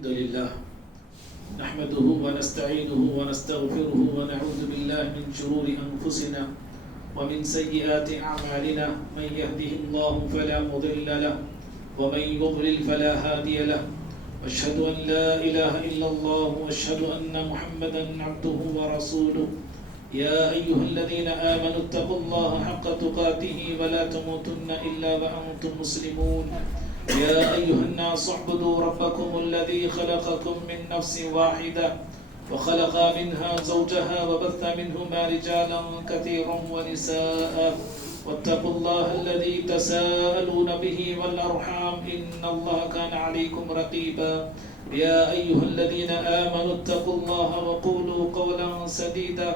الحمد لله نحمده ونستعينه ونستغفره ونعوذ بالله من شرور أنفسنا ومن سيئات أعمالنا من يهده الله فلا مضل له ومن يضلل فلا هادي له وأشهد أن لا إله إلا الله وأشهد أن محمدا عبده ورسوله يا أيها الذين آمنوا اتقوا الله حق تقاته ولا تموتن إلا وأنتم مسلمون يا أيها الناس اعبدوا ربكم الذي خلقكم من نفس واحدة وخلق منها زوجها وبث منهما رجالا كثيرا ونساء واتقوا الله الذي تساءلون به والأرحام إن الله كان عليكم رقيبا يا أيها الذين آمنوا اتقوا الله وقولوا قولا سديدا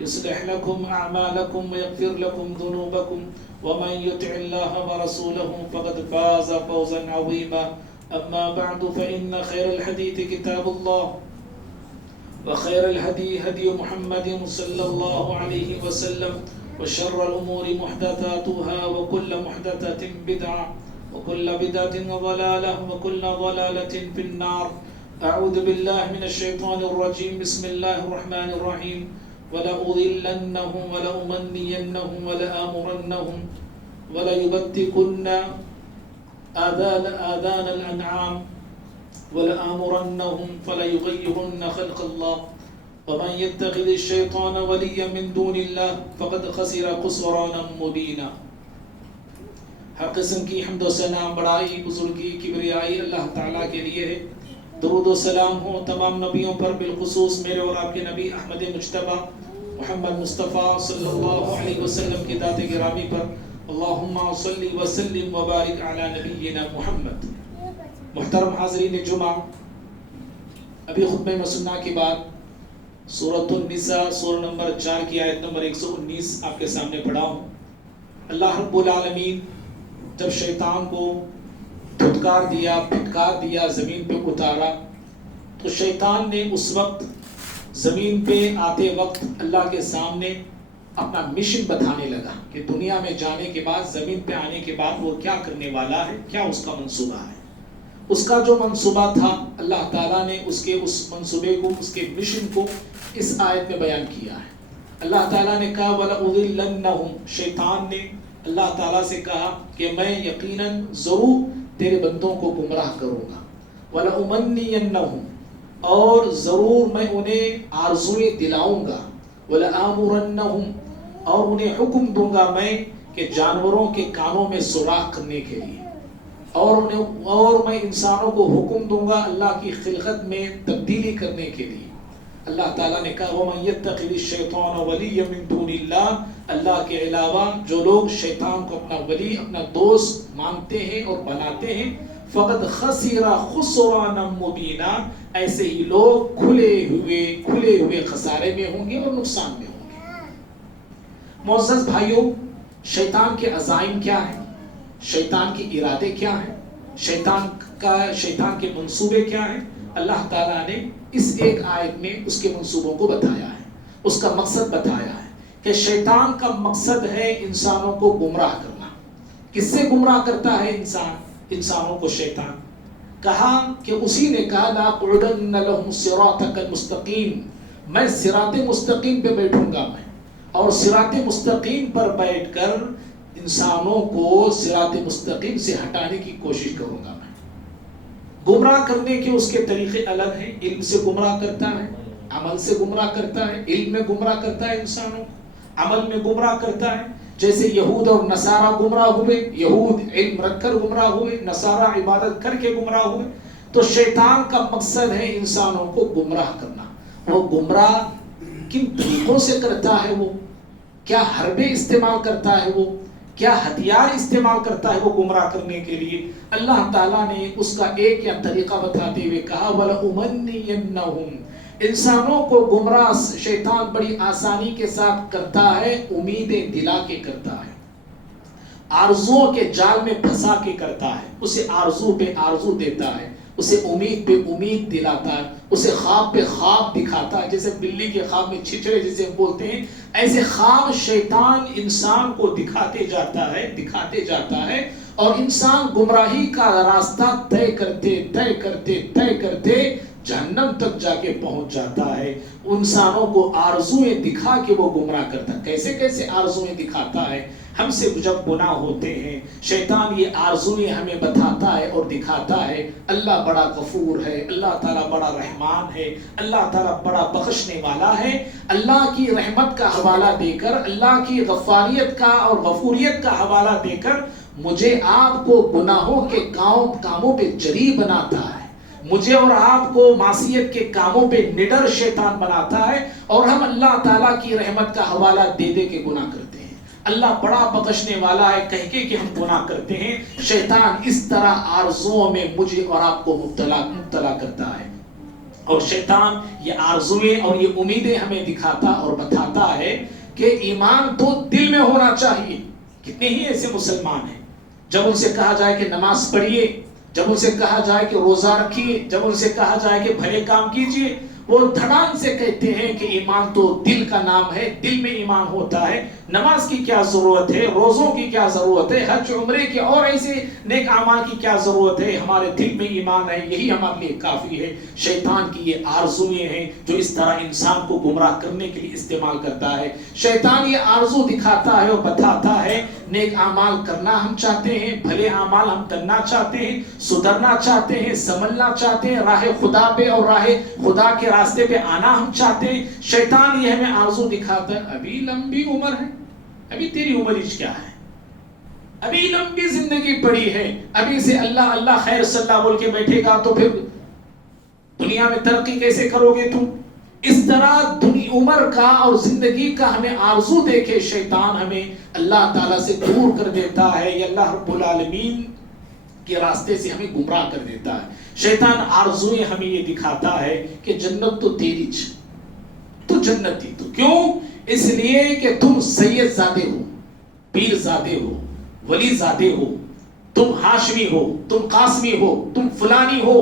يصلح لكم أعمالكم ويغفر لكم ذنوبكم ومن يطع الله ورسوله فقد فاز فوزا عظيما أما بعد فإن خير الحديث كتاب الله وخير الهدي هدي محمد صلى الله عليه وسلم وشر الأمور محدثاتها وكل محدثة بدعة وكل بدعة ضلالة وكل ضلالة في النار أعوذ بالله من الشيطان الرجيم بسم الله الرحمن الرحيم وَلَأُضِلَّنَّهُمْ وَلَأُمَنِّيَنَّهُمْ وَلَآمُرَنَّهُمْ وَلَيُبَتِّكُنَّ آذَانَ الْأَنْعَامِ وَلَآمُرَنَّهُمْ فَلَيُغَيِّرُنَّ خَلْقَ اللَّهِ وَمَنْ يَتَّخِذِ الشَّيْطَانَ وَلِيًّا مِنْ دُونِ اللَّهِ فَقَدْ خَسِرَ خُسْرَانًا مُبِينًا۔ ہر قسم کی حمد و ثنا، بڑائی، بزرگی، کبریائی اللہ تعالیٰ کے لیے ہے۔ درود و سلام ہو تمام نبیوں پر، بالخصوص میرے اور آپ کے نبی احمد مجتبی محمد مصطفیٰ صلی اللہ علیہ وسلم کی ذات گرامی پر۔ اللہم صلی وسلم وبارک علی نبینا محمد۔ محترم حاضرین جمعہ، ابھی خطبہ مسنہ کے بعد سورۃ النساء سورہ نمبر 4 کی آیت نمبر 119 آپ کے سامنے پڑھا ہوں۔ اللہ رب العالمین جب شیطان کو پھٹکار دیا زمین پہ اتارا، تو شیطان نے اس وقت زمین پہ آتے وقت اللہ کے سامنے اپنا مشن بتانے لگا کہ دنیا میں جانے کے بعد، زمین پہ آنے کے بعد وہ کیا کرنے والا ہے، کیا اس کا منصوبہ ہے۔ اس کا جو منصوبہ تھا اللہ تعالیٰ نے اس منصوبے کو، اس کے مشن کو اس آیت میں بیان کیا ہے۔ اللہ تعالیٰ نے کہا وَلَأُضِلَّنَّهُمْ، شیطان نے اللہ تعالیٰ سے کہا کہ میں یقیناً ضرور تیرے بندوں کو گمراہ کروں گا، وَلَأُمَنِّيَنَّهُمْ، اور ضرور میں انہیں آرزویں دلاؤں گا، وَلَآمُرَنَّهُمْ، اور انہیں حکم دوں گا میں کہ جانوروں کے کانوں میں سوراخ کرنے کے لیے، اور میں انسانوں کو حکم دوں گا اللہ کی خلقت میں تبدیلی کرنے کے لیے۔ اللہ تعالیٰ نے کہا وَمَنْ يَتَّخِذِ الشَّيْطَانَ وَلِيًّا مِنْ دُونِ اللَّهِ، اللہ کے علاوہ جو لوگ شیطان کو اپنا ولی، اپنا دوست مانتے ہیں اور بناتے ہیں، فَقَدْ خَسِرَ خُسْرَانًا مُبِينًا، ایسے ہی لوگ کھلے ہوئے خسارے میں ہوں گے اور نقصان میں ہوں گے۔ معزز بھائیوں، شیطان کے عزائم کیا ہیں، شیطان کے ارادے کیا ہیں، شیطان کے منصوبے کیا ہیں، اللہ تعالیٰ نے اس ایک آیت میں اس کے منصوبوں کو بتایا ہے، اس کا مقصد بتایا ہے کہ شیطان کا مقصد ہے انسانوں کو گمراہ کرنا۔ کس سے گمراہ کرتا ہے انسانوں کو شیطان؟ کہا کہ اسی نے کہا لَأَقْعُدَنَّ لَهُمْ صِرَاطَكَ الْمُسْتَقِيمَ، میں صراط مستقیم پہ بیٹھوں گا میں، اور صراط مستقیم پر بیٹھ کر انسانوں کو صراط مستقیم سے ہٹانے کی کوشش کروں گا میں۔ گمراہ کرنے کے اس کے طریقے الگ ہیں۔ علم سے گمراہ کرتا ہے، عمل سے گمراہ کرتا ہے، علم میں گمراہ کرتا ہے انسانوں کو، عمل میں گمراہ کرتا ہے۔ جیسے یہود اور نصارہ گمراہ ہوئے، یہود علم رکھ کر گمراہ ہوئے، نصارہ عبادت کر کے گمراہ ہوئے۔ تو شیطان کا مقصد ہے انسانوں کو گمراہ کرنا۔ وہ گمراہ کن طریقوں سے کرتا ہے، وہ کیا حربے استعمال کرتا ہے، وہ کیا ہتھیار استعمال کرتا ہے وہ گمراہ کرنے کے لیے، اللہ تعالیٰ نے اس کا ایک یا طریقہ بتاتے ہوئے کہا وَلَأُمَنِّيَنَّهُمْ، انسانوں کو گمراہ شیطان بڑی آسانی کے ساتھ کرتا ہے، امیدیں دلا کے کرتا ہے، آرزوؤں کے جال میں پھنسا کے کرتا ہے، اسے آرزو پہ آرزو دیتا ہے، اسے امید پہ امید دلاتا ہے، اسے خواب پہ خواب دکھاتا ہے۔ جیسے بلی کے خواب میں چھچڑے جسے ہم بولتے ہیں، ایسے خواب شیطان انسان کو دکھاتے جاتا ہے اور انسان گمراہی کا راستہ طے کرتے جہنم تک جا کے پہنچ جاتا ہے. انسانوں کو آرزویں دکھا کے وہ گمراہ کرتا ہے. کیسے کیسے آرزویں دکھاتا ہے؟ ہم سے جب گناہ ہوتے ہیں شیطان یہ آرزویں ہمیں بتاتا ہے اور دکھاتا ہے. اللہ بڑا غفور ہے، اللہ تعالیٰ بڑا رحمان ہے، اللہ تعالیٰ بڑا بخشنے والا ہے. اللہ کی رحمت کا حوالہ دے کر، اللہ کی غفاریت کا اور غفوریت کا حوالہ دے کر مجھے آپ کو گناہوں کے کاموں پہ جری بناتا ہے. مجھے اور آپ کو معصیت کے کاموں پہ نڈر شیطان بناتا ہے، اور ہم اللہ تعالیٰ کی رحمت کا حوالہ دے دے کے گناہ کرتے ہیں. اللہ بڑا بخشنے والا ہے کہہ کے کہ ہم گناہ کرتے ہیں. شیطان اس طرح آرزوؤں میں مجھے اور آپ کو مبتلا کرتا ہے. اور شیطان یہ آرزویں اور یہ امیدیں ہمیں دکھاتا اور بتاتا ہے کہ ایمان تو دل میں ہونا چاہیے. کتنے ہی ایسے مسلمان ہیں جب ان سے کہا جائے کہ نماز پڑھیے، جب ان سے کہا جائے کہ روزہ رکھیے، جب ان سے کہا جائے کہ بھلے کام کیجیے، وہ دھڑام سے کہتے ہیں کہ ایمان تو دل کا نام ہے، دل میں ایمان ہوتا ہے. نماز کی کیا ضرورت ہے، روزوں کی کیا ضرورت ہے، حج عمرے کی اور ایسے نیک اعمال کی کیا ضرورت ہے، ہمارے دل میں ایمان ہے، یہی ہمارے لیے کافی ہے. شیطان کی یہ آرزویں ہیں جو اس طرح انسان کو گمراہ کرنے کے لیے استعمال کرتا ہے. شیطان یہ آرزو دکھاتا ہے اور بتاتا ہے نیک اعمال کرنا ہم چاہتے ہیں، بھلے اعمال ہم کرنا چاہتے ہیں، سدھرنا چاہتے ہیں، سنبھلنا چاہتے ہیں، راہ خدا پہ اور راہ خدا کے راستے پہ آنا ہم چاہتے ہیں. شیطان یہ ہمیں آرزو دکھاتا ہے ابھی لمبی عمر ہے، ابھی تیری عمر کیا ہے، ابھی لمبی زندگی پڑی ہے، ابھی سے اللہ اللہ خیر صلی اللہ بول کے بیٹھے گا تو پھر دنیا میں ترقی کیسے کرو گے تم. اس طرح عمر کا اور زندگی کا ہمیں آرزو دے کے شیطان ہمیں اللہ تعالیٰ سے دور کر دیتا ہے یا اللہ رب العالمین کے راستے سے ہمیں گمراہ کر دیتا ہے. شیطان آرزویں ہمیں یہ دکھاتا ہے کہ جنت تو تیری تو جنتی تو کیوں؟ اس لیے کہ تم سید زادے ہو، پیر زادے ہو، ولی زادے ہو، تم ہاشمی ہو، تم قاسمی ہو، تم فلانی ہو،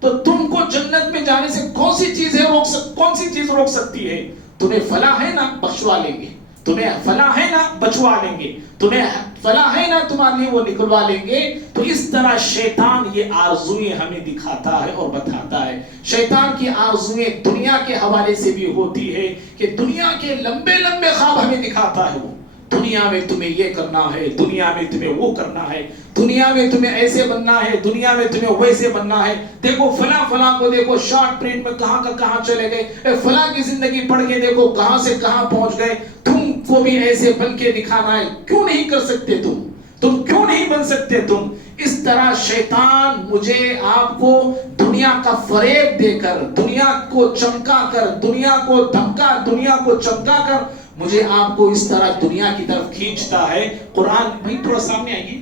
تو تم کو جنت میں جانے سے کون سی چیز روک سکتی ہے؟ تمہیں فلاں ہے نا بخشوا لیں گے، تمہیں فلاں ہے نا بچوا لیں گے، تمہیں فلاں ہے نا تمہارے لیے وہ نکلوا لیں گے. تو اس طرح شیطان یہ آرزویں ہمیں دکھاتا ہے اور بتاتا ہے. شیطان کی آرزویں دنیا کے حوالے سے بھی ہوتی ہے کہ دنیا کے لمبے لمبے خواب ہمیں دکھاتا ہے. وہ دنیا میں تمہیں یہ کرنا ہے، دنیا میں تمہیں وہ کرنا ہے، دنیا میں تمہیں ایسے بننا ہے، دنیا میں تمہیں ویسے بننا ہے. دیکھو فلاں کو دیکھو شارٹ پرنٹ میں کہاں کا کہاں چلے گئے، فلاں کی زندگی پڑھ کے دیکھو کہاں سے کہاں پہنچ گئے. تم کو بھی ایسے بن کے دکھانا ہے، کیوں نہیں کر سکتے تم کیوں نہیں بن سکتے تم؟ اس طرح شیطان مجھے آپ کو دنیا کا فریب دے کر، دنیا کو چمکا کر، دنیا کو دھمکا، دنیا کو چمکا کر مجھے آپ کو اس طرح دنیا کی طرف کھینچتا ہے. قرآن بھائی تھوڑا سامنے آئیے.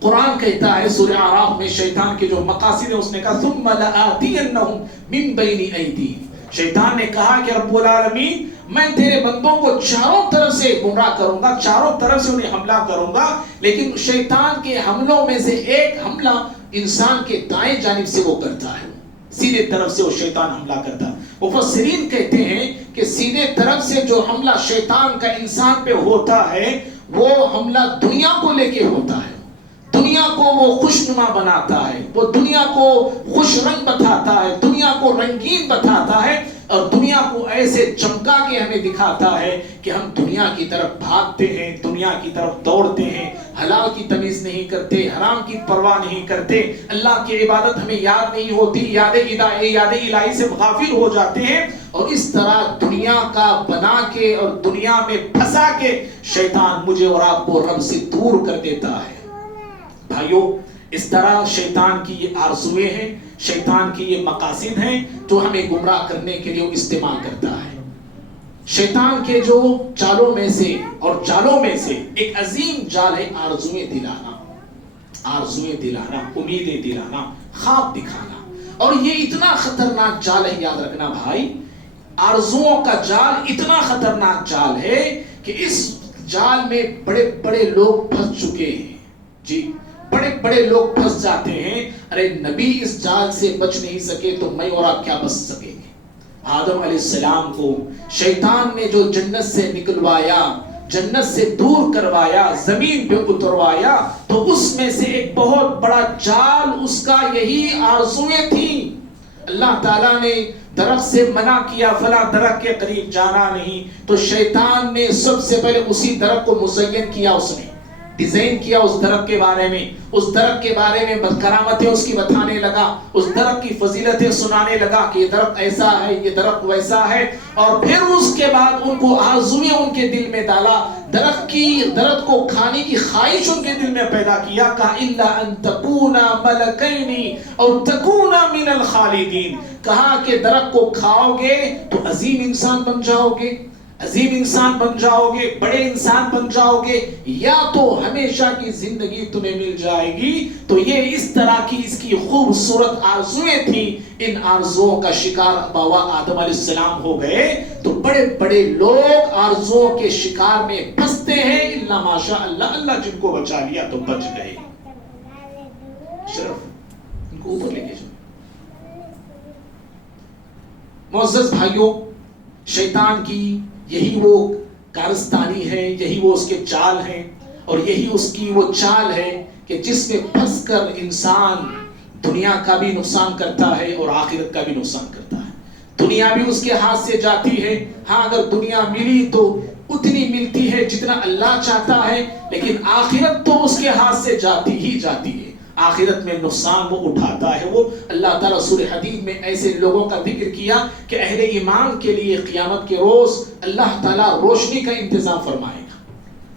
قرآن کہتا ہے سورہ اعراف میں شیطان کے جو مقاصد ہیں اس نے کہا ثم لآتینہم من بین ایدیہم. شیطان نے کہا کہ رب العالمین میں تیرے بندوں کو چاروں طرف سے گمراہ کروں گا، چاروں طرف سے انہیں حملہ کروں گا. لیکن شیطان کے حملوں میں سے ایک حملہ انسان کے دائیں جانب سے وہ کرتا ہے، سیدھے طرف سے وہ شیطان حملہ کرتا ہے. مفسرین کہتے ہیں کہ سیدھے طرف سے جو حملہ شیطان کا انسان پہ ہوتا ہے وہ حملہ دنیا کو لے کے ہوتا ہے. دنیا کو وہ خوشنما بناتا ہے، وہ دنیا کو خوش رنگ بتاتا ہے، دنیا کو رنگین بتاتا ہے، اور دنیا کو ایسے چمکا کے ہمیں دکھاتا ہے کہ ہم دنیا کی طرف بھاگتے ہیں، دنیا کی طرف دوڑتے ہیں، حلال کی تمیز نہیں کرتے، حرام کی پرواہ نہیں کرتے، اللہ کی عبادت ہمیں یاد نہیں ہوتی، یاد الہی سے غافل ہو جاتے ہیں. اور اس طرح دنیا کا بنا کے اور دنیا میں پھنسا کے شیطان مجھے اور آپ کو رب سے دور کر دیتا ہے. بھائیو اس طرح شیطان کی یہ آرزویں ہیں، شیطان کی یہ مقاصد ہیں جو ہمیں گمراہ کرنے کے لیے استعمال کرتا ہے. شیطان کے جو جالوں میں سے اور جالوں میں سے ایک عظیم جال ہے آرزویں دلانا، امیدیں دلانا، خواب دکھانا. اور یہ اتنا خطرناک جال ہے، یاد رکھنا بھائی، آرزوؤں کا جال اتنا خطرناک جال ہے کہ اس جال میں بڑے بڑے لوگ پھنس چکے ہیں. جی بڑے بڑے لوگ پھنس جاتے ہیں. ارے نبی اس جال سے بچ نہیں سکے تو میں اور آپ کیا بچ سکیں گے؟ آدم علیہ السلام کو شیطان نے جو جنت سے نکلوایا، جنت سے دور کروایا، زمین پہ اتروایا، تو اس میں سے ایک بہت بڑا جال اس کا یہی آرزویں تھیں۔ اللہ تعالیٰ نے درخت سے منع کیا، فلاں درخت کے قریب جانا نہیں، تو شیطان نے سب سے پہلے اسی درخت کو مزین کیا، اس نے ڈیزائن کیا اس درخت کے بارے میں، اس درخت کے بارے میں کرامتیں اس کی بتانے لگا، اس درخت کی فضیلتیں سنانے لگا کہ یہ درخت ایسا ہے، یہ درخت ویسا ہے، اور پھر اس کے بعد ان کو آرزویں ان کے دل میں ڈالا، درخت کو کھانے کی خواہش ان کے دل میں پیدا کیا، کہا الا ان تکونا ملکین اور تکونا من الخالدین، کہا کہ درخت کو کھاؤ گے تو عظیم انسان بن جاؤ گے، عظیم انسان بن جاؤ گے، بڑے انسان بن جاؤ گے، یا تو ہمیشہ کی زندگی تمہیں مل جائے گی۔ تو یہ اس طرح کی اس کی خوبصورت آرزویں تھیں، ان آرزوؤں کا شکار بابا آدم علیہ السلام ہو گئے۔ تو بڑے بڑے لوگ آرزوؤں کے شکار میں پھنستے ہیں، الا ماشاء اللہ، اللہ جن کو بچا لیا تو بچ گئے۔ شرف ان کو اوپر لے کے جاؤ۔ معزز بھائیوں، شیطان کی یہی وہ کارستانی ہے، یہی وہ اس کے چال ہیں، اور یہی اس کی وہ چال ہے کہ جس میں پھنس کر انسان دنیا کا بھی نقصان کرتا ہے اور آخرت کا بھی نقصان کرتا ہے۔ دنیا بھی اس کے ہاتھ سے جاتی ہے، ہاں اگر دنیا ملی تو اتنی ملتی ہے جتنا اللہ چاہتا ہے، لیکن آخرت تو اس کے ہاتھ سے جاتی ہی جاتی ہے، آخرت میں نقصان وہ اٹھاتا ہے۔ وہ اللہ تعالیٰ سورہ حدید میں ایسے لوگوں کا ذکر کیا کہ اہل ایمان کے لیے قیامت کے روز اللہ تعالیٰ روشنی کا انتظام فرمائے گا،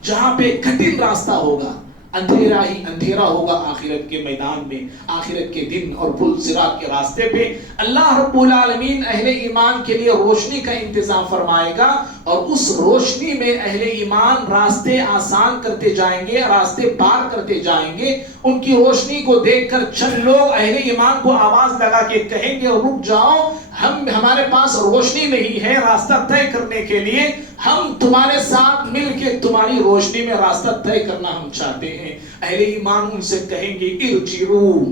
جہاں پہ کٹھن راستہ ہوگا، اندھیرا ہی اندھیرا ہوگا آخرت کے میدان میں، آخرت کے دن اور پل صراط کے راستے پہ اللہ رب العالمین اہل ایمان کے لیے روشنی کا انتظام فرمائے گا، اور اس روشنی میں اہل ایمان راستے آسان کرتے جائیں گے، راستے پار کرتے جائیں گے۔ ان کی روشنی کو دیکھ کر چند لوگ اہل ایمان کو آواز لگا کے کہیں گے رک جاؤ، ہمارے پاس روشنی نہیں ہے راستہ طے کرنے کے لیے، ہم تمہارے ساتھ مل کے تمہاری روشنی میں راستہ طے کرنا ہم چاہتے ہیں۔ اہل ایمان ان سے کہیں گے ارجعوا،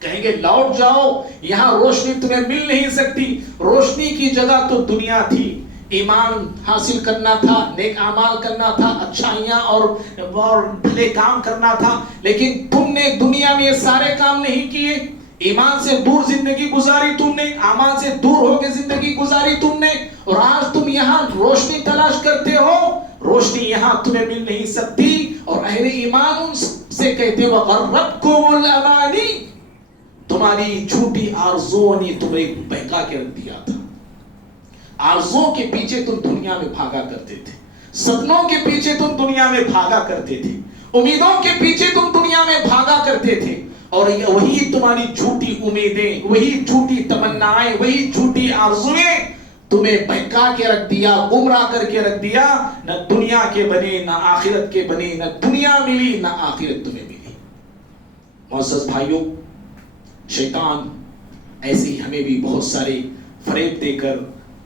کہیں گے لوٹ جاؤ، یہاں روشنی تمہیں مل نہیں سکتی، روشنی کی جگہ تو دنیا تھی، ایمان حاصل کرنا تھا، نیک اعمال کرنا تھا، اچھائیاں اور بھلے کام کرنا تھا، لیکن تم نے دنیا میں یہ سارے کام نہیں کیے، ایمان سے دور زندگی گزاری تم نے، اعمال سے دور ہو کے زندگی گزاری تم نے، اور آج تم یہاں روشنی تلاش کرتے ہو، روشنی یہاں تمہیں مل نہیں سکتی۔ اور اہل ایمان ان سے کہتے وَغَرَّتْكُمُ الْأَمَانِي، تمہاری جھوٹی آرزوؤں نے تمہیں بہکا کے رکھ دیا تھا، آرزوؤں کے پیچھے تم دنیا میں بھاگا کرتے تھے، سپنوں کے پیچھے تم دنیا میں بھاگا کرتے تھے، امیدوں کے پیچھے تم دنیا میں بھاگا کرتے تھے، اور وہی تمہاری جھوٹی امیدیں، وہی جھوٹی تمنائیں، وہی جھوٹی آرزویں تمہیں بہکا کے رکھ دیا، گمراہ کر کے رکھ دیا، نہ دنیا کے بنے نہ آخرت کے بنے، نہ دنیا ملی نہ آخرت تمہیں ملی۔ معزز بھائیوں، شیطان ایسے ہی ہمیں بھی بہت سارے فریب دے کر،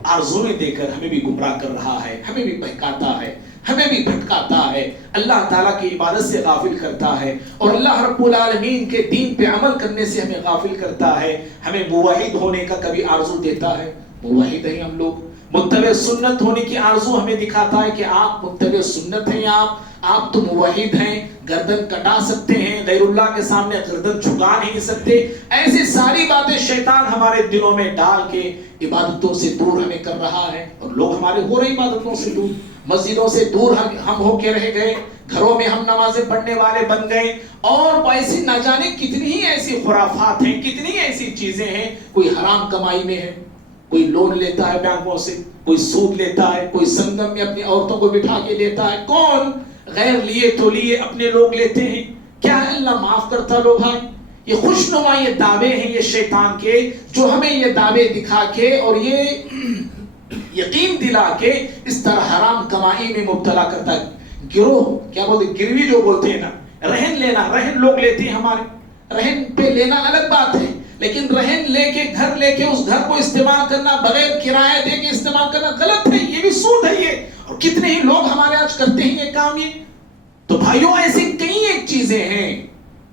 آرزویں دے کر ہمیں بھی گمراہ کر رہا ہے، ہمیں بھی بہکاتا ہے، ہمیں بھی بھٹکاتا ہے، اللہ تعالیٰ کی عبادت سے غافل کرتا ہے، اور اللہ رب العالمین کے دین پہ عمل کرنے سے ہمیں غافل کرتا ہے۔ ہمیں موحد ہونے کا کبھی آرزو دیتا ہے، موحد ہیں ہم لوگ، متبع سنت ہونے کی آرزو ہمیں دکھاتا ہے کہ آپ متبع سنت ہیں، آپ تو موحد ہیں، گردن کٹا سکتے ہیں، غیر اللہ کے سامنے گردن جھکا نہیں سکتے، ایسی ساری باتیں شیطان ہمارے دلوں میں ڈال کے عبادتوں سے دور ہمیں کر رہا ہے، اور لوگ ہمارے ہو رہے عبادتوں سے دور، مسجدوں سے دور ہم ہو کے رہ گئے، گھروں میں ہم نمازیں پڑھنے والے بن گئے، اور ایسی نہ جانے کتنی ہی ایسی خرافات ہیں، کتنی ایسی چیزیں ہیں، کوئی حرام کمائی میں ہے، کوئی لون لیتا ہے بینکوں سے، کوئی سود لیتا ہے، کوئی سنگم میں اپنی عورتوں کو بٹھا کے لیتا ہے، کون؟ غیر لیے تو لیے اپنے لوگ لیتے ہیں، کیا ہے اللہ معاف کرتا لو بھائی؟ یہ خوشنما یہ دعوے ہیں یہ شیطان کے، جو ہمیں یہ دعوے دکھا کے اور یہ یقین دلا کے اس طرح حرام کمائی میں مبتلا کرتا ہے۔ گروہ کیا بولتے، گروی جو بولتے ہیں نا، رہن لینا، رہن لوگ لیتے ہیں ہمارے، رہن پہ لینا الگ بات ہے، لیکن رہن لے کے گھر لے کے اس گھر کو استعمال کرنا، بغیر کرایہ دے کے استعمال کرنا غلط ہے، یہ بھی سود ہے یہ، اور کتنے ہی لوگ ہمارے آج کرتے ہیں یہ کام۔ یہ تو بھائیوں ایسی کئی ایک چیزیں ہیں۔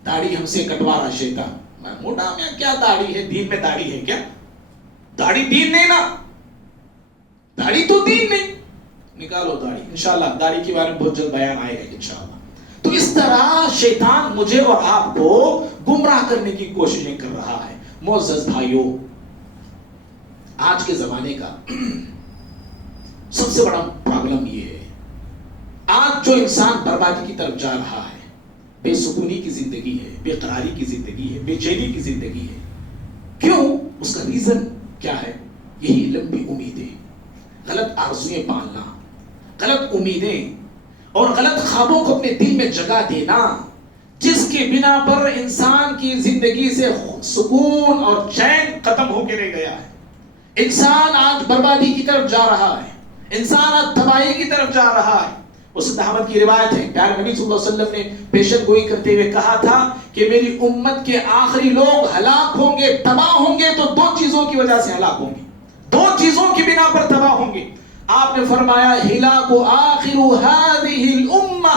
داڑھی ہم سے کٹوا رہا شیطان، موٹا میں کیا داڑھی ہے، دین میں داڑھی ہے کیا؟ داڑھی دین نہیں نا، داڑھی تو دین نہیں، نکالو داڑھی، انشاءاللہ داڑھی کے بارے میں بہت جلد بیان آئے گا انشاءاللہ۔ تو اس طرح شیطان مجھے اور آپ کو گمراہ کرنے کی کوششیں کر رہا ہے۔ معزز بھائیوں، آج کے زمانے کا سب سے بڑا پرابلم یہ ہے، آج جو انسان بربادی کی طرف جا رہا ہے، بے سکونی کی زندگی ہے، بے قراری کی زندگی ہے، بے چینی کی زندگی ہے، کیوں؟ اس کا ریزن کیا ہے؟ یہی لمبی امیدیں، غلط آرزویں پالنا، غلط امیدیں اور غلط خوابوں کو اپنے دل میں جگہ دینا، جس کی بنا پر انسان کی زندگی سے سکون اور چین ختم ہو کے رہ گیا ہے۔ انسان آج بربادی کی طرف جا رہا ہے، انسان آج تباہی کی طرف جا رہا ہے۔ اس احمد کی روایت ہے، پیارے نبی صلی اللہ علیہ وسلم نے پیشن گوئی کرتے ہوئے کہا تھا کہ میری امت کے آخری لوگ ہلاک ہوں گے، تباہ ہوں گے تو دو چیزوں کی وجہ سے ہلاک ہوں گے، دو چیزوں کی بنا پر تباہ ہوں گے۔ آپ نے فرمایا ہلاک آخر هذه الامہ،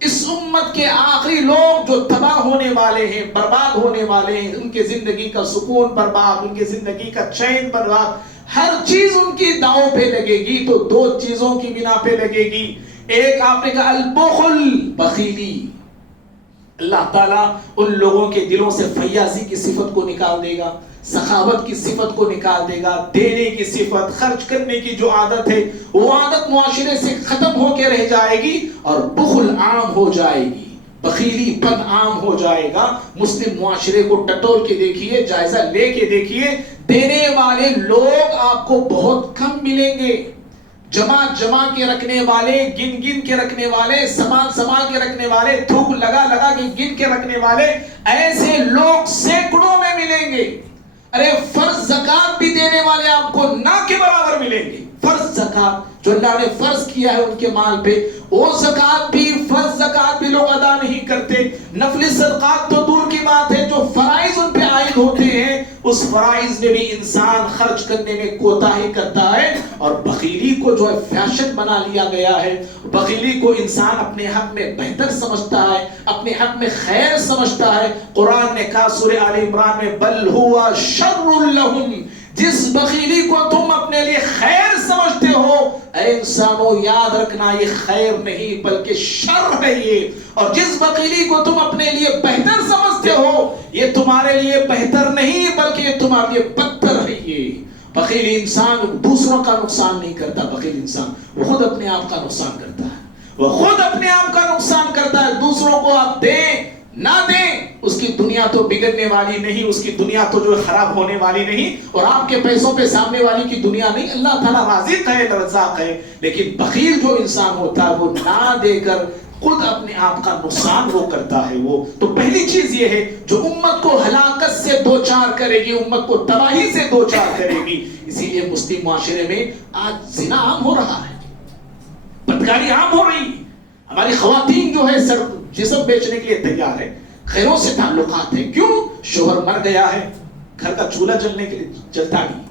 اس امت کے آخری لوگ جو تباہ ہونے والے ہیں، برباد ہونے والے ہیں، ان کے زندگی کا سکون برباد، ان کے زندگی کا چین برباد، ہر چیز ان کی داؤ پہ لگے گی تو دو چیزوں کی بنا پہ لگے گی۔ ایک آپ نے کہا البخل، بخیلی۔ اللہ تعالیٰ ان لوگوں کے دلوں سے فیاضی کی صفت کو نکال دے گا، سخاوت کی صفت کو نکال دے گا، دینے کی صفت، خرچ کرنے کی جو عادت ہے وہ عادت معاشرے سے ختم ہو کے رہ جائے گی اور بخل عام ہو جائے گی، بخیلی پن عام ہو جائے گا۔ مسلم معاشرے کو ٹٹول کے دیکھیے، جائزہ لے کے دیکھیے، دینے والے لوگ آپ کو بہت کم ملیں گے۔ جمع کے رکھنے والے، گن کے رکھنے والے، سنبھال کے رکھنے والے، تھوک لگا کے گن کے رکھنے والے، ایسے لوگ سینکڑوں میں ملیں گے۔ ارے فرض زکات بھی دینے والے آپ کو نہ کے برابر ملیں گے۔ فرض زکات جو اللہ نے فرض کیا ہے ان کے مال پہ، وہ زکات بھی، فرض زکات بھی لوگ ادا نہیں کرتے۔ نفلی صدقات تو دور کی بات ہے، جو فرائض ان پہ عائد ہوتے ہیں اس فرائض میں بھی انسان خرچ کرنے میں کوتاہی کرتا ہے۔ اور بخیلی کو جو ہے فیشن بنا لیا گیا ہے، بخیلی کو انسان اپنے حق میں بہتر سمجھتا ہے، اپنے حق میں خیر سمجھتا ہے۔ قرآن نے کہا سورہ آل عمران میں بل ہوا شر لہم، جس بخیلی کو تم اپنے لیے خیر سمجھتے ہو، اے انسانوں یاد رکھنا یہ خیر نہیں بلکہ شر ہے یہ۔ اور جس بخیلی کو تم اپنے لیے بہتر سمجھتے ہو، یہ تمہارے لیے بہتر نہیں بلکہ یہ تمہارے لیے بدتر ہے۔ یہ بخیل انسان دوسروں کا نقصان نہیں کرتا، بخیل انسان وہ خود اپنے آپ کا نقصان کرتا ہے، وہ خود اپنے آپ کا نقصان کرتا ہے۔ دوسروں کو آپ دیں نہ دیں، اس کی دنیا تو بگڑنے والی نہیں، اس کی دنیا تو جو خراب ہونے والی نہیں، اور آپ کے پیسوں پہ سامنے والی کی دنیا نہیں۔ اللہ تعالیٰ رازق ہے، رزاق ہے، لیکن بخیل جو انسان ہوتا ہے وہ نہ دے کر خود اپنے آپ کا نقصان وہ کرتا ہے۔ وہ تو پہلی چیز یہ ہے جو امت کو ہلاکت سے دوچار کرے گی، امت کو تباہی سے دوچار کرے گی۔ اسی لیے مسلم معاشرے میں آج زنا عام ہو رہا ہے، بدکاری عام ہو رہی ہے۔ ہماری خواتین جو ہے سر جسم بیچنے کے لیے تیار ہے، غیروں سے تعلقات ہیں۔ کیوں؟ شوہر مر گیا ہے، گھر کا چولہا جلنے کے لیے جلتا نہیں،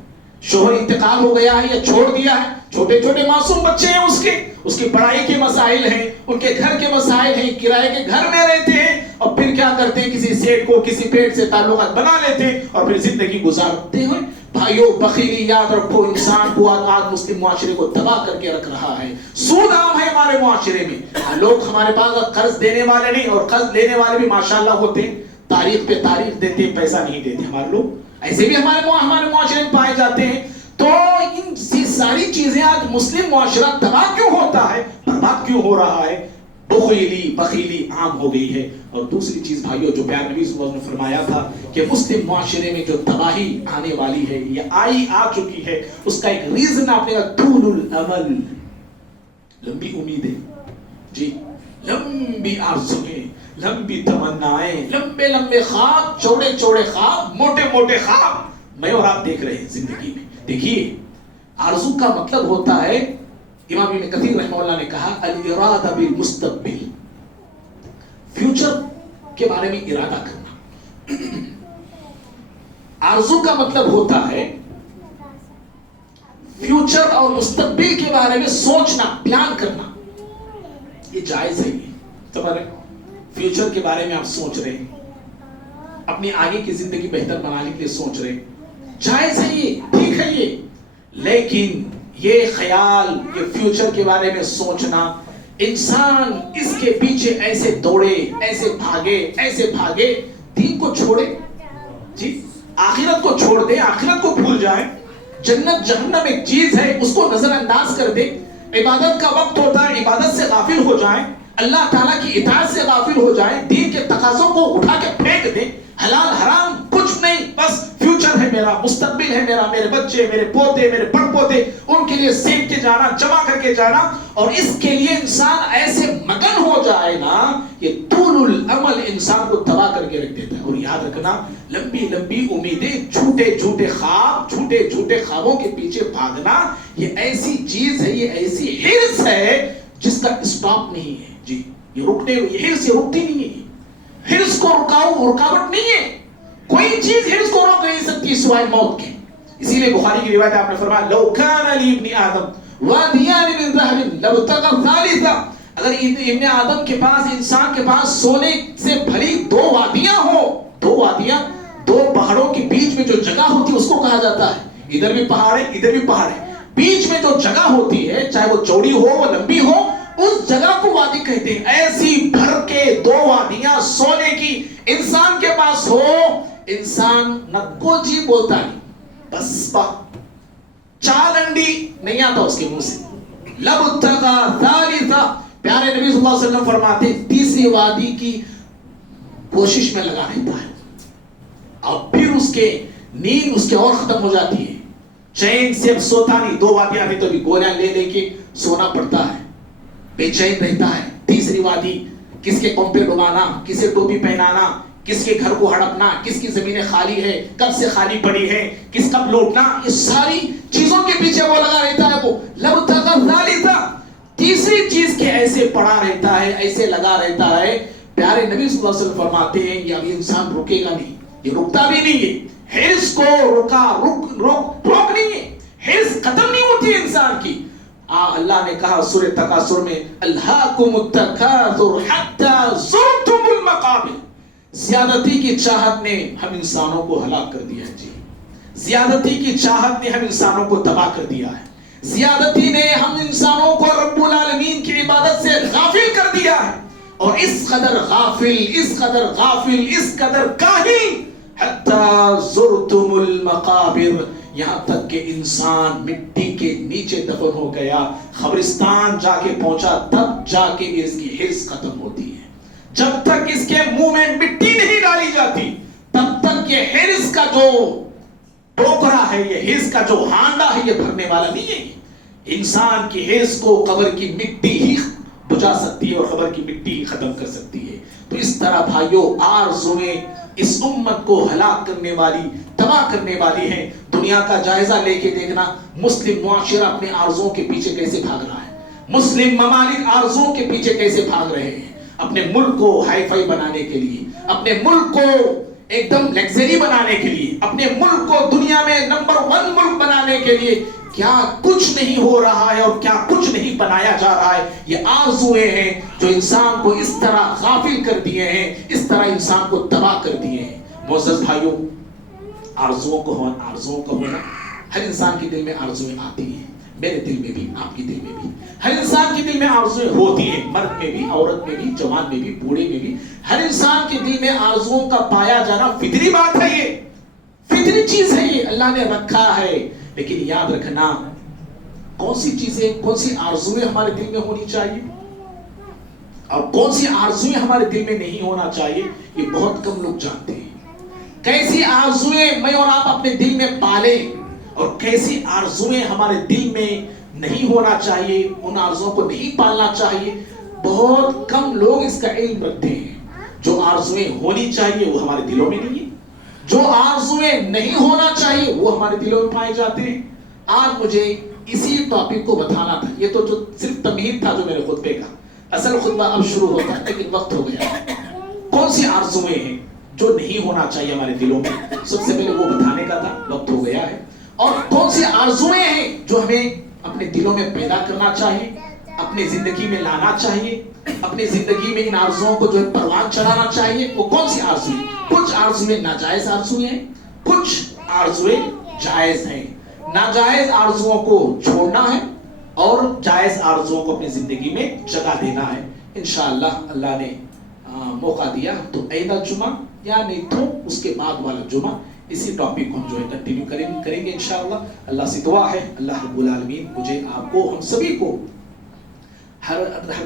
شوہر انتقال ہو گیا ہے یا چھوڑ دیا ہے، چھوٹے چھوٹے معصوم بچے ہیں اس کی پڑھائی کے مسائل ہیں، ان کے گھر کے مسائل ہیں، کرائے کے گھر میں رہتے ہیں، اور پھر کیا کرتے ہیں، کسی سیٹ کو کسی پیٹ سے تعلقات بنا لیتے ہیں اور پھر زندگی گزارتے ہیں۔ بھائیو بخیلی یاد رکھو انسان کو آج مسلم معاشرے کو تباہ کر کے رکھ رہا ہے۔ سود عام ہے ہمارے معاشرے میں، لوگ ہمارے پاس قرض دینے والے نہیں اور قرض لینے والے بھی ماشاءاللہ ہوتے ہیں، تاریخ پہ تاریخ دیتے ہیں، پیسہ نہیں دیتے۔ ہمارے لوگ ایسے بھی ہمارے معاشرے میں پائے جاتے ہیں۔ تو ان ساری چیزیں آج مسلم معاشرہ تباہ کیوں ہوتا ہے، برباد کیوں ہو رہا ہے؟ بخیلی عام ہو گئی ہے۔ اور دوسری چیز بھائیو جو پیارے نبی صلی اللہ علیہ وسلم نے فرمایا تھا کہ مسلم معاشرے میں جو تباہی آنے والی ہے یا آ چکی ہے، اس کا ایک ریزن آپ نے کہا طول الامل، لمبی امیدیں، جی لمبی آرزویں، لمبی تمنائیں، لمبے خواب، چوڑے خواب، موٹے خواب میں اور آپ دیکھ رہے ہیں زندگی میں۔ دیکھیے آرزو کا مطلب ہوتا ہے، امام ابن کثیر رحمہ اللہ نے کہا الارادہ بالمستقبل، فیوچر کے بارے میں ارادہ کرنا۔ آرزو کا مطلب ہوتا ہے فیوچر اور مستقبل کے بارے میں سوچنا، پلان کرنا۔ یہ جائز ہے، یہ سمجھ رہے، فیوچر کے بارے میں آپ سوچ رہے ہیں، اپنی آگے کی زندگی بہتر بنانے کے لیے سوچ رہے ہیں، جائز ہے یہ، ٹھیک ہے یہ، لیکن یہ خیال، یہ فیوچر کے بارے میں سوچنا، انسان اس کے پیچھے ایسے دوڑے، ایسے بھاگے، دین کو چھوڑے، جی آخرت کو چھوڑ دے، آخرت کو بھول جائے، جنت جہنم ایک چیز ہے اس کو نظر انداز کر دے، عبادت کا وقت ہوتا ہے عبادت سے غافل ہو جائیں، اللہ تعالیٰ کی اطاعت سے غافل ہو جائیں، دین کے تقاضوں کو اٹھا کے پھینک دیں، حلال حرام کچھ نہیں، بس فیوچر ہے میرا، مستقبل ہے میرا، میرے بچے، میرے پوتے، میرے پڑ پوتے، ان کے لیے سیکھ کے جانا، جمع کر کے جانا، اور اس کے لیے انسان ایسے مگن ہو جائے نا، یہ طول العمل انسان کو تباہ کر کے رکھ دیتا ہے۔ اور یاد رکھنا، لمبی لمبی امیدیں، جھوٹے خوابوں کے پیچھے بھاگنا، یہ ایسی چیز ہے، یہ ایسی ہرس ہے جس کا اسٹاپ نہیں ہے، جی یہ ہرس یہ رکتی نہیں ہے، ہرس کو رکاوٹ نہیں ہے، کوئی چیز ہرس کو روک نہیں سکتی سوائے موت کے۔ اسی لیے بخاری کی روایت آپ نے فرمایا لو کان لی ابن آدم وادیان من ذهب لابتغى الثالثة، اگر ابن آدم کے پاس، انسان کے پاس سونے سے بھری دو وادیاں، دو پہاڑوں کے بیچ میں جو جگہ ہوتی ہے اس کو کہا جاتا ہے، ادھر بھی پہاڑ ہے ادھر بھی پہاڑ ہے، بیچ میں جو جگہ ہوتی ہے چاہے وہ چوڑی ہو وہ لمبی ہو، اس جگہ کو وادی کہتے ہیں۔ ایسی بھر کے دو وادیاں سونے کی انسان کے پاس ہو، انسان نہ کوچی بولتا نہیں، بس چال انڈی نہیں آتا اس کے منہ سے، لبتغى ثالثہ، پیارے نبی صلی اللہ علیہ وسلم فرماتے تیسری وادی کی کوشش میں لگا رہتا ہے، اور پھر اس کے نیند اس کے اور ختم ہو جاتی ہے، چین سے اب سوتا نہیں، دو وادیاں آتی تو بھی گولیاں لے کے سونا پڑتا ہے، بے چین رہتا ہے۔ تیسری وادی، کس کے قوم پہ ڈبانا، کسے ٹوپی پہنانا، کس کے گھر کو ہڑپنا، کس کی زمینیں خالی ہے، کب سے خالی پڑی ہے، کس کب لوٹنا، یہ ساری چیزوں کے پیچھے وہ لگا رہتا ہے، وہ لبتغى الثالثہ، تیسری چیز کے ایسے پڑا رہتا ہے، ایسے لگا رہتا ہے۔ پیارے نبی صلی اللہ علیہ وسلم فرماتے ہیں یہ انسان رکے گا نہیں، یہ رکتا بھی نہیں ہے، حرص کو روک نہیں ہے، حرص ختم نہیں ہوتی ہے انسان کی۔ اللہ نے کہا سورہ تکاثر میں الہاکم التکاثر حتی زرتم المقابر، زیادتی کی چاہت نے ہم انسانوں کو ہلاک کر دیا ہے، جی زیادتی کی چاہت نے ہم انسانوں کو تباہ کر دیا ہے، زیادتی نے ہم انسانوں کو رب العالمین کی عبادت سے غافل کر دیا ہے، اور اس قدر غافل، اس قدر کاہل، حتی زرتم المقابر، یہاں تک کہ انسان مٹی کے نیچے دفن ہو گیا، قبرستان جا کے پہنچا، تب جا کے اس کی حرص ختم ہوتی ہے۔ جب تک اس کے منہ میں مٹی نہیں ڈالی جاتی تب تک یہ حرص کا جو ٹوکرا ہے، یہ حرص کا جو ہانڈا ہے، یہ بھرنے والا نہیں ہے۔ انسان کی حرص کو قبر کی مٹی ہی بجھا سکتی ہے اور قبر کی مٹی ہی ختم کر سکتی ہے۔ تو اس طرح بھائیوں، آرزویں اس امت کو ہلاک کرنے والی، تباہ کرنے والی ہیں۔ دنیا کا جائزہ لے کے دیکھنا، مسلم معاشرہ اپنے آرزوؤں کے پیچھے کیسے بھاگ رہا ہے، مسلم ممالک آرزوؤں کے پیچھے کیسے بھاگ رہے ہیں، اپنے ملک کو ہائی فائی بنانے کے لیے، اپنے ملک کو ایک دم لگژری بنانے کے لیے، اپنے ملک کو دنیا میں نمبر 1 ملک بنانے کے لیے کیا کچھ نہیں ہو رہا ہے اور کیا کچھ نہیں بنایا جا رہا ہے۔ یہ آرزویں ہیں جو انسان کو اس طرح غافل کر دیے ہیں، اس طرح انسان کو تباہ کر دیے ہیں۔ معزز بھائیوں، آرزوؤں کا ہونا، ہر انسان کے دل میں آرزویں آتی ہیں، میرے دل میں بھی، آپ کے دل میں بھی، ہر انسان کے دل میں آرزویں ہوتی ہیں، مرد میں بھی، عورت میں بھی، جوان میں بھی، بوڑھے میں بھی، ہر انسان کے دل میں آرزوؤں کا پایا جانا فطری بات ہے، یہ فطری چیز ہے، یہ اللہ نے رکھا ہے۔ لیکن یاد رکھنا، کون سی چیزیں، کون سی آرزویں ہمارے دل میں ہونی چاہیے اور کون سی آرزویں ہمارے دل میں نہیں ہونا چاہیے، یہ بہت کم لوگ جانتے ہیں۔ کیسی آرزویں میں اور آپ اپنے دل میں پالیں اور کیسی آرزویں ہمارے دل میں نہیں ہونا چاہیے، ان آرزوؤں کو نہیں پالنا چاہیے، بہت کم لوگ اس کا علم رکھتے ہیں۔ جو آرزویں ہونی چاہیے وہ ہمارے دلوں میں نہیں ہے، جو آرزویں نہیں ہونا چاہیے وہ ہمارے دلوں میں پائے جاتے ہیں۔ آج مجھے اسی ٹاپک کو بتانا تھا، یہ تو جو صرف تمہید تھا جو میرے خطبے کا، اصل خطبہ اب شروع ہوتا ہے لیکن وقت ہو گیا۔ کون سی آرزویں ہیں جو نہیں ہونا چاہیے ہمارے دلوں میں، سب سے پہلے وہ بتانے کا تھا، وقت ہو گیا ہے۔ اور کون سی آرزویں ہیں جو ہمیں اپنے دلوں میں پیدا کرنا چاہیے، اپنی زندگی میں لانا چاہیے، اپنی زندگی میں ان آرزوؤں کو جو ہے پروان چڑھانا چاہیے، وہ کون سی آرزویں؟ کچھ آرزویں ناجائز آرزویں ہیں، کچھ آرزویں جائز ہیں۔ ناجائز آرزوؤں کو چھوڑنا ہے اور جائز آرزوؤں کو اپنی زندگی میں جگہ دینا ہے. انشاءاللہ اللہ نے موقع دیا تو عیدہ جمعہ یا نہیں تو اس کے بعد والا جمعہ اسی ٹاپک کو ہم جو ہے کنٹینیو کریں گے انشاءاللہ. اللہ سے دعا ہے اللہ رب العالمین مجھے آپ کو ہم سبھی کو ہر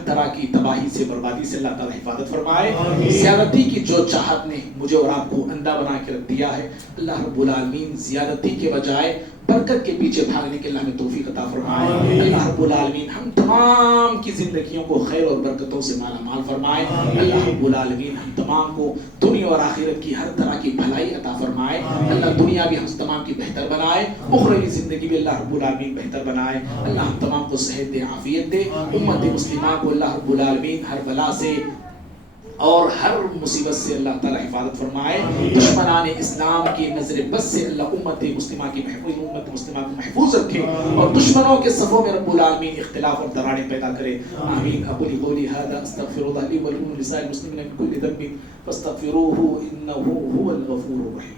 طرح کی تباہی سے بربادی سے اللہ تعالیٰ حفاظت فرمائے. زیادتی کی جو چاہت نے مجھے اور آپ کو اندھا بنا کے رکھ دیا ہے اللہ رب العالمین زیادتی کے بجائے برکت کے پیچھے بھاگنے کے اللہ ہمیں توفیق عطا فرمائے. اللہ رب العالمین ہم تمام کی زندگیوں کو خیر اور برکتوں سے مالا مال فرمائے. اللہ رب العالمین ہم تمام کو دنیا اور آخرت کی ہر طرح کی بھلائی عطا فرمائے. اللہ دنیا بھی ہم تمام کی بہتر بنائے, اخروی زندگی بھی اللہ رب العالمین بہتر بنائے. اللہ ہم تمام کو صحت دے, عافیت دے. امت مسلمہ کو اللہ رب العالمین ہر بلا سے اور ہر مصیبت سے اللہ تعالیٰ حفاظت فرمائے. دشمنان اسلام کی نظر بد سے اللہ امت مسلمہ کو محفوظ رکھے اور دشمنوں کے صفوں میں رب العالمین اختلاف اور دراڑیں پیدا کرے. آمین. اقول قولی هذا استغفر الله لي ولكم ولسائر المسلمين من كل ذنب فاستغفروه انه هو الغفور الرحيم.